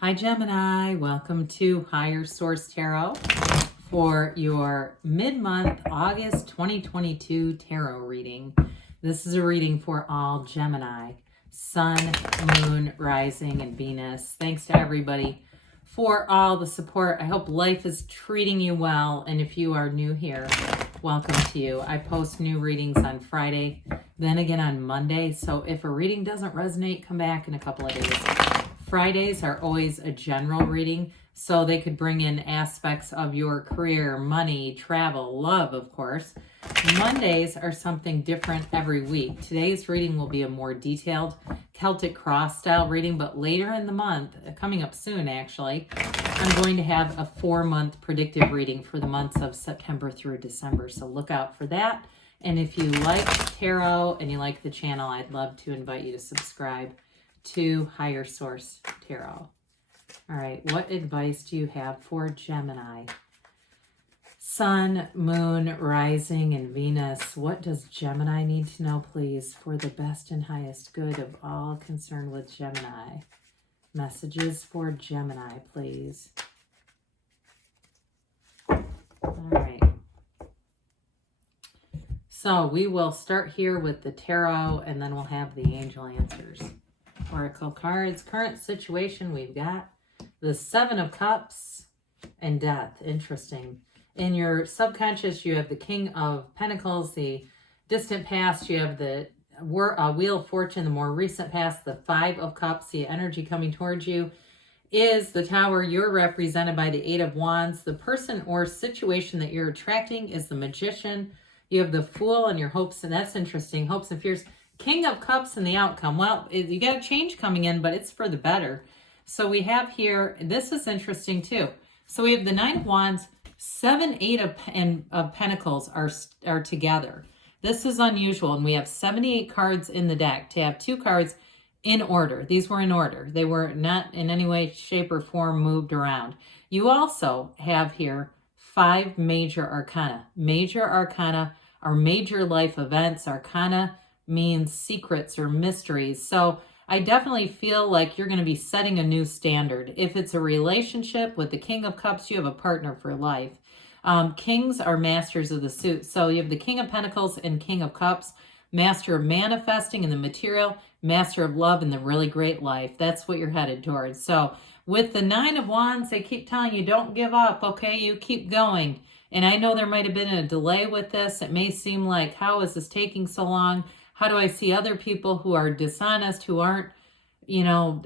Hi Gemini, welcome to Higher Source Tarot for your mid-month August 2022 tarot reading. This is a reading for all Gemini, Sun, Moon, Rising, and Venus. Thanks to everybody for all the support. I hope life is treating you well, and if you are new here, welcome to you. I post new readings on Friday, then again on Monday, so if a reading doesn't resonate, come back in a couple of days. Fridays are always a general reading, so they could bring in aspects of your career, money, travel, love, of course. Mondays are something different every week. Today's reading will be a more detailed Celtic Cross style reading, but later in the month, coming up soon actually, I'm going to have a 4-month predictive reading for the months of September through December, so look out for that. And if you like tarot and you like the channel, I'd love to invite you to subscribe to Higher Source Tarot. All right, what advice do you have for Gemini? Sun, Moon, Rising, and Venus. What does Gemini need to know, please, for the best and highest good of all concerned with Gemini? Messages for Gemini, please. All right. So we will start here with the tarot, and then we'll have the angel answers. Oracle cards, current situation, we've got the 7 of Cups and Death. Interesting. In your subconscious, you have the King of Pentacles, the distant past, you have the Wheel of Fortune, the more recent past, the 5 of Cups, the energy coming towards you is the Tower. You're represented by the 8 of Wands. The person or situation that you're attracting is the Magician. You have the Fool and your hopes, and that's interesting, hopes and fears. King of Cups and the outcome. Well, you got a change coming in, but it's for the better. So we have here, this is interesting too. So we have the 9 of Wands, 7, 8 of Pentacles are together. This is unusual, and we have 78 cards in the deck to have 2 cards in order. These were in order. They were not in any way, shape, or form moved around. You also have here 5 major arcana. Major arcana are major life events. Arcana means secrets or mysteries. So I definitely feel like you're going to be setting a new standard. If it's a relationship with the King of Cups, you have a partner for life. Kings are masters of the suit. So you have the King of Pentacles and King of Cups, master of manifesting in the material, master of love in the really great life. That's what you're headed towards. So with the 9 of Wands, they keep telling you, don't give up, okay? You keep going. And I know there might have been a delay with this. It may seem like, how is this taking so long? How do I see other people who are dishonest, who aren't,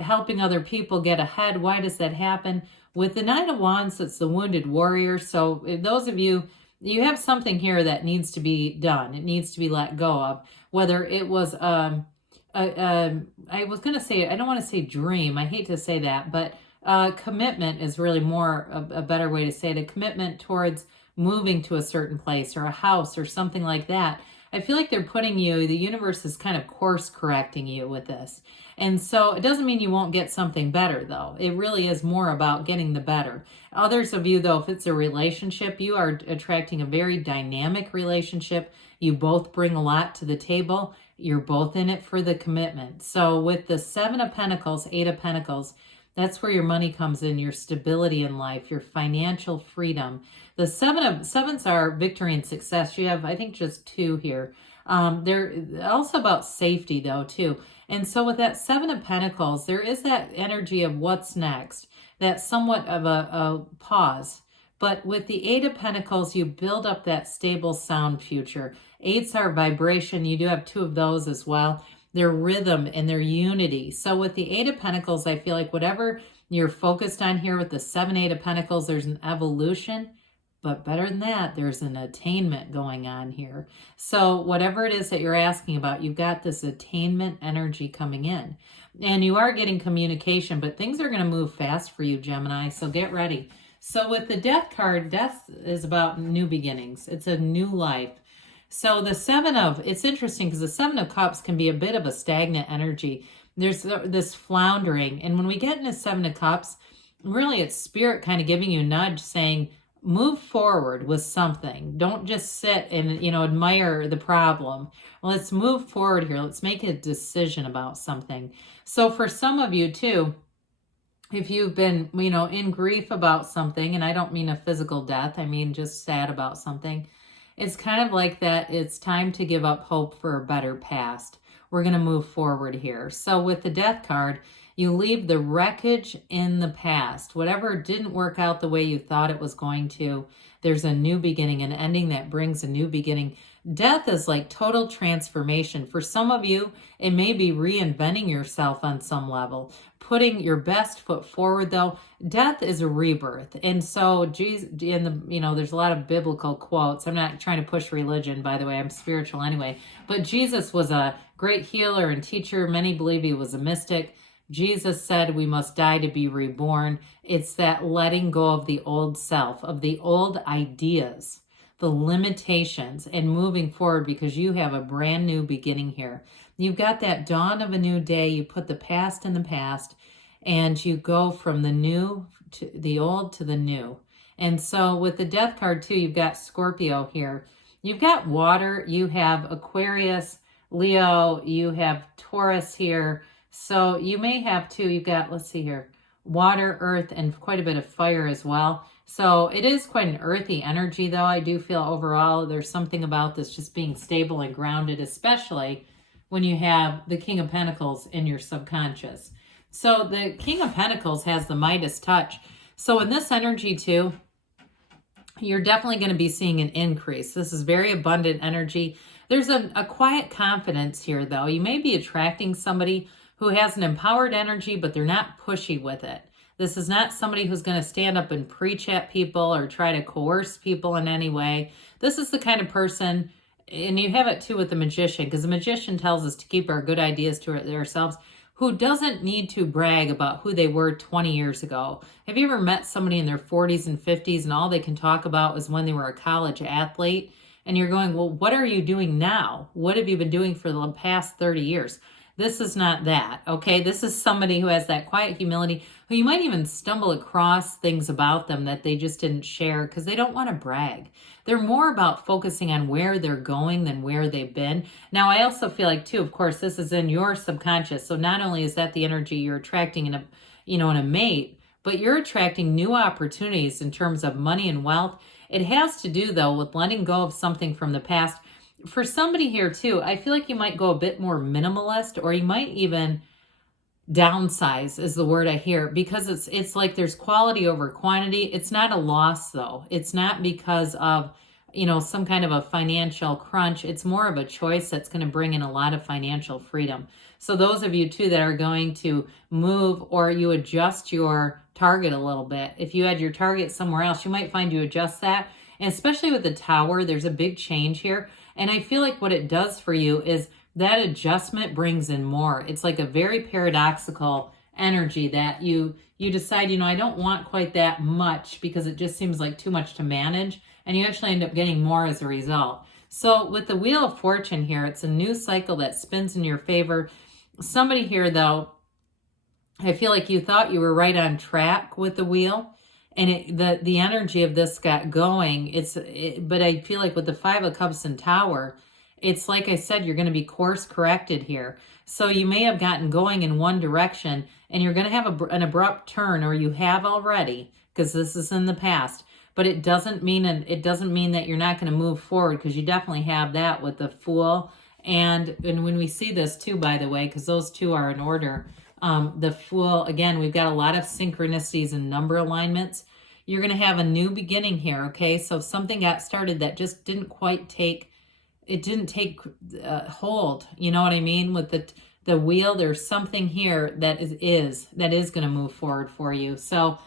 helping other people get ahead? Why does that happen? With the 9 of Wands, it's the wounded warrior. So those of you, you have something here that needs to be done. It needs to be let go of. Whether it was, I was going to say, I don't want to say dream. I hate to say that, but commitment is really more a better way to say it. A commitment towards moving to a certain place or a house or something like that. I feel like they're putting you, the universe is kind of course correcting you with this. And so it doesn't mean you won't get something better though. It really is more about getting the better. Others of you though, if it's a relationship, you are attracting a very dynamic relationship. You both bring a lot to the table. You're both in it for the commitment. So with the 7 of Pentacles, 8 of Pentacles, that's where your money comes in, your stability in life, your financial freedom. The 7s are victory and success. You have, I think, just 2 here. They're also about safety, though, too. And so with that 7 of Pentacles, there is that energy of what's next, that somewhat of a pause. But with the 8 of Pentacles, you build up that stable, sound future. 8s are vibration. You do have 2 of those as well. Their rhythm and their unity. So with the 8 of Pentacles, I feel like whatever you're focused on here with the 7, 8 of Pentacles, there's an evolution. But better than that, there's an attainment going on here. So whatever it is that you're asking about, you've got this attainment energy coming in. And you are getting communication, but things are going to move fast for you, Gemini. So get ready. So with the Death card, Death is about new beginnings. It's a new life. So the 7 of, it's interesting because the 7 of Cups can be a bit of a stagnant energy. There's this floundering. And when we get into 7 of Cups, really it's spirit kind of giving you a nudge saying, move forward with something. Don't just sit and, admire the problem. Let's move forward here. Let's make a decision about something. So for some of you too, if you've been, in grief about something, and I don't mean a physical death, I mean just sad about something, it's kind of like that. It's time to give up hope for a better past. We're going to move forward here. So with the death card, you leave the wreckage in the past. Whatever didn't work out the way you thought it was going to, there's a new beginning, an ending that brings a new beginning. Death is like total transformation. For some of you, it may be reinventing yourself on some level, putting your best foot forward. Though death is a rebirth. And so Jesus, there's a lot of biblical quotes. I'm not trying to push religion, by the way, I'm spiritual anyway, but Jesus was a great healer and teacher. Many believe he was a mystic. Jesus said we must die to be reborn. It's that letting go of the old self, of the old ideas, the limitations, and moving forward, because you have a brand new beginning here. You've got that dawn of a new day. You put the past in the past, and you go from the new to the old to the new. And so with the death card too, you've got Scorpio here. You've got water. You have Aquarius, Leo. You have Taurus here. So you may have too, you've got, let's see here, water, earth, and quite a bit of fire as well. So it is quite an earthy energy, though. I do feel overall there's something about this just being stable and grounded, especially when you have the King of Pentacles in your subconscious. So the King of Pentacles has the Midas touch. So in this energy too, you're definitely going to be seeing an increase. This is very abundant energy. There's a quiet confidence here, though. You may be attracting somebody who has an empowered energy, but they're not pushy with it. This is not somebody who's going to stand up and preach at people or try to coerce people in any way. This is the kind of person, and you have it too with the Magician, because the Magician tells us to keep our good ideas to ourselves, who doesn't need to brag about who they were 20 years ago. Have you ever met somebody in their 40s and 50s and all they can talk about is when they were a college athlete? And you're going, well, what are you doing now? What have you been doing for the past 30 years? This is not that, okay? This is somebody who has that quiet humility, who you might even stumble across things about them that they just didn't share because they don't want to brag. They're more about focusing on where they're going than where they've been. Now, I also feel like, too, of course, this is in your subconscious. So not only is that the energy you're attracting in a mate, but you're attracting new opportunities in terms of money and wealth. It has to do, though, with letting go of something from the past. For somebody here too, I feel like you might go a bit more minimalist, or you might even downsize is the word I hear, because it's like there's quality over quantity. It's not a loss though. It's not because of, some kind of a financial crunch. It's more of a choice that's going to bring in a lot of financial freedom. So those of you too that are going to move, or you adjust your target a little bit. If you had your target somewhere else, you might find you adjust that. And especially with the Tower, there's a big change here. And I feel like what it does for you is that adjustment brings in more. It's like a very paradoxical energy that you decide, I don't want quite that much because it just seems like too much to manage. And you actually end up getting more as a result. So with the Wheel of Fortune here, it's a new cycle that spins in your favor. Somebody here, though, I feel like you thought you were right on track with the wheel. And the energy of this got going. But I feel like with the Five of Cups and Tower, it's like I said, you're going to be course corrected here. So you may have gotten going in one direction, and you're going to have an abrupt turn, or you have already, because this is in the past. But it doesn't mean that you're not going to move forward, because you definitely have that with the Fool. And when we see this too, by the way, because those two are in order. The Fool, again, we've got a lot of synchronicities and number alignments. You're going to have a new beginning here, okay? So if something got started that just didn't quite take hold, you know what I mean? With the wheel, there's something here that is going to move forward for you. So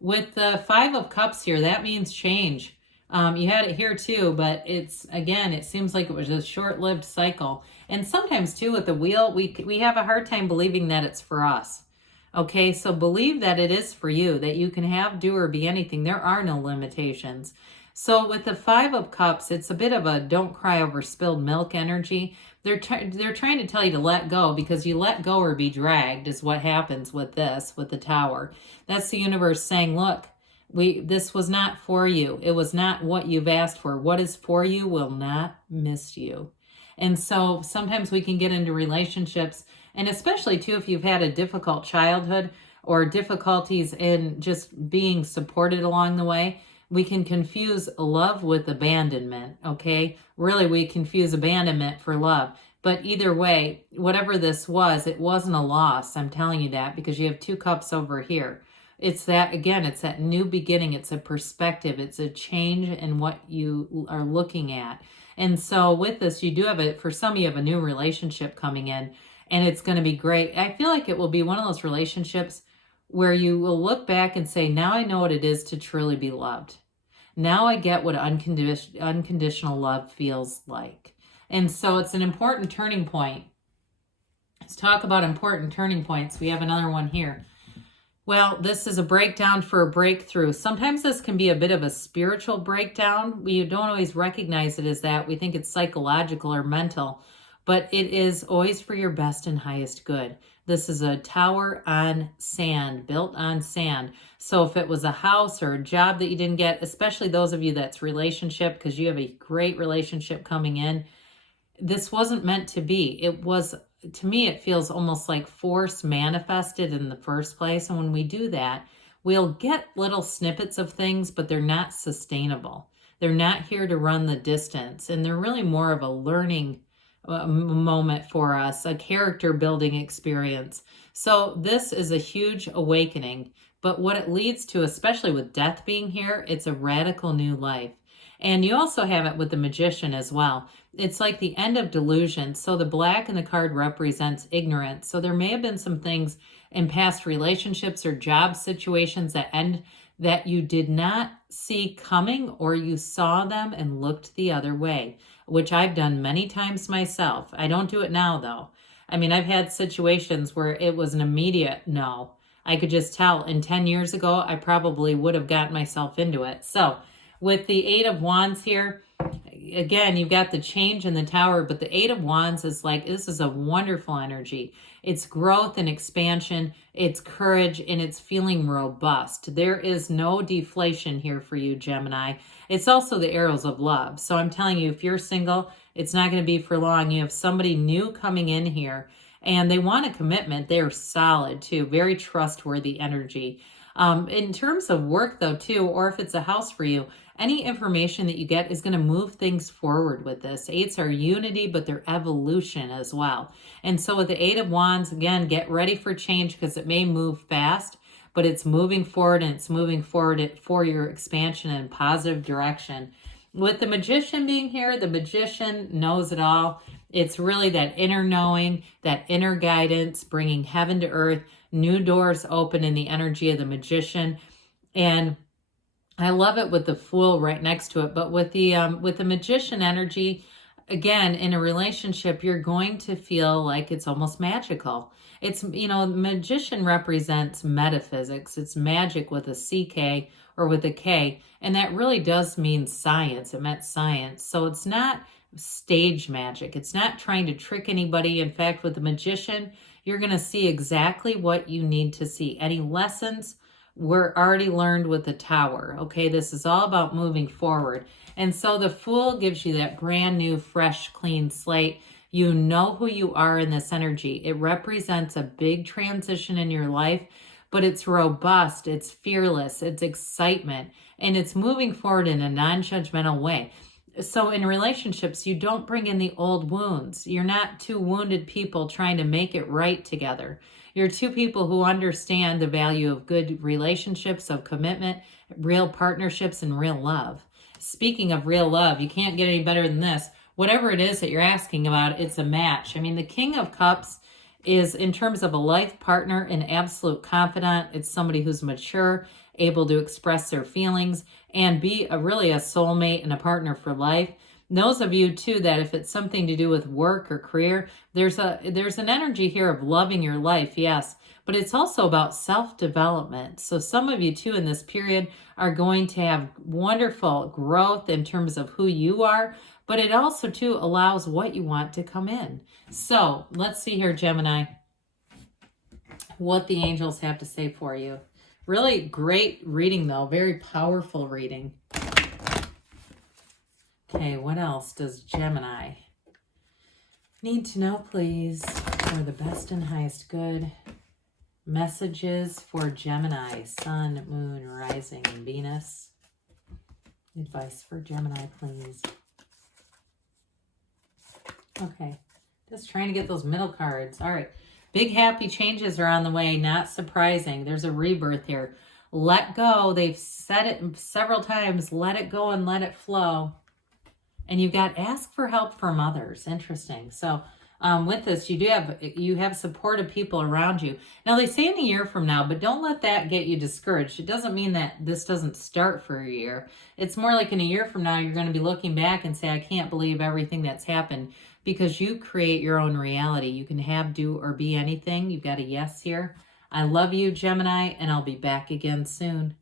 with the Five of Cups here, that means change. You had it here too, but it seems like it was a short-lived cycle. And sometimes too with the wheel, we have a hard time believing that it's for us. Okay, so believe that it is for you, that you can have, do, or be anything. There are no limitations. So with the Five of Cups, it's a bit of a don't cry over spilled milk energy. They're trying to tell you to let go, because you let go or be dragged is what happens with the Tower. That's the universe saying, look, this was not for you. It was not what you've asked for. What is for you will not miss you. And so sometimes we can get into relationships, and especially too if you've had a difficult childhood, or difficulties in just being supported along the way. We can confuse love with abandonment, okay? Really, we confuse abandonment for love. But either way, whatever this was, it wasn't a loss. I'm telling you that because you have 2 cups over here. It's that, again, it's that new beginning. It's a perspective. It's a change in what you are looking at. And so with this, you do have it, for some of you have a new relationship coming in, and it's going to be great. I feel like it will be one of those relationships where you will look back and say, now I know what it is to truly be loved. Now I get what unconditional love feels like. And so it's an important turning point. Let's talk about important turning points. We have another one here. Well, this is a breakdown for a breakthrough. Sometimes this can be a bit of a spiritual breakdown. We don't always recognize it as that. We think it's psychological or mental, but it is always for your best and highest good. This is a tower on sand, built on sand. So if it was a house or a job that you didn't get, especially those of you that's relationship, because you have a great relationship coming in, this wasn't meant to be. It was, to me, it feels almost like force manifested in the first place. And when we do that, we'll get little snippets of things, but they're not sustainable. They're not here to run the distance. And they're really more of a learning moment for us, a character building experience. So this is a huge awakening. But what it leads to, especially with death being here, it's a radical new life. And you also have it with the Magician as well. It's like the end of delusion. So the black in the card represents ignorance. So there may have been some things in past relationships or job situations that end that you did not see coming, or you saw them and looked the other way, which I've done many times myself. I don't do it now though. I mean, I've had situations where it was an immediate no. I could just tell, and 10 years ago, I probably would have gotten myself into it. So with the 8 of Wands here, again, you've got the change in the Tower, but the 8 of Wands is like, this is a wonderful energy. It's growth and expansion, it's courage, and it's feeling robust. There is no deflation here for you, Gemini. It's also the arrows of love. So I'm telling you, if you're single, it's not going to be for long. You have somebody new coming in here, and they want a commitment. They're solid too, very trustworthy energy. In terms of work though too, or if it's a house for you, any information that you get is going to move things forward with this. 8s are unity, but they're evolution as well. And so with the 8 of Wands, again, get ready for change because it may move fast, but it's moving forward, and it's moving forward for your expansion in a positive direction. With the Magician being here, the Magician knows it all. It's really that inner knowing, that inner guidance, bringing heaven to earth, new doors open in the energy of the Magician. And I love it with the Fool right next to it. But with the Magician energy, again, in a relationship, you're going to feel like it's almost magical. It's, Magician represents metaphysics. It's magic with a CK or with a K. And that really does mean science. It meant science. So it's not stage magic. It's not trying to trick anybody. In fact, with the Magician, you're going to see exactly what you need to see. Any lessons were already learned with the Tower. Okay, this is all about moving forward. And so the Fool gives you that brand new, fresh, clean slate. You know who you are in this energy. It represents a big transition in your life, but it's robust, it's fearless, it's excitement, and it's moving forward in a non-judgmental way. So in relationships, you don't bring in the old wounds. You're not two wounded people trying to make it right together. You're two people who understand the value of good relationships, of commitment, real partnerships, and real love. Speaking of real love, you can't get any better than this. Whatever it is that you're asking about, it's a match. I mean, the King of Cups is, in terms of a life partner, an absolute confidant. It's somebody who's mature, able to express their feelings, and be really a soulmate and a partner for life. Those of you too, that if it's something to do with work or career, there's an energy here of loving your life, yes, but it's also about self-development. So some of you too in this period are going to have wonderful growth in terms of who you are, but it also too allows what you want to come in. So let's see here, Gemini, what the angels have to say for you. Really great reading though, very powerful reading. Okay, what else does Gemini need to know, please, for the best and highest good? Messages for Gemini, Sun, Moon, Rising, and Venus. Advice for Gemini, please. Okay, just trying to get those middle cards. All right, big happy changes are on the way. Not surprising. There's a rebirth here. Let go. They've said it several times. Let it go and let it flow. And you've got ask for help from others. Interesting. So with this, you have supportive people around you. Now, they say in a year from now, but don't let that get you discouraged. It doesn't mean that this doesn't start for a year. It's more like in a year from now, you're going to be looking back and say, I can't believe everything that's happened, because you create your own reality. You can have, do, or be anything. You've got a yes here. I love you, Gemini, and I'll be back again soon.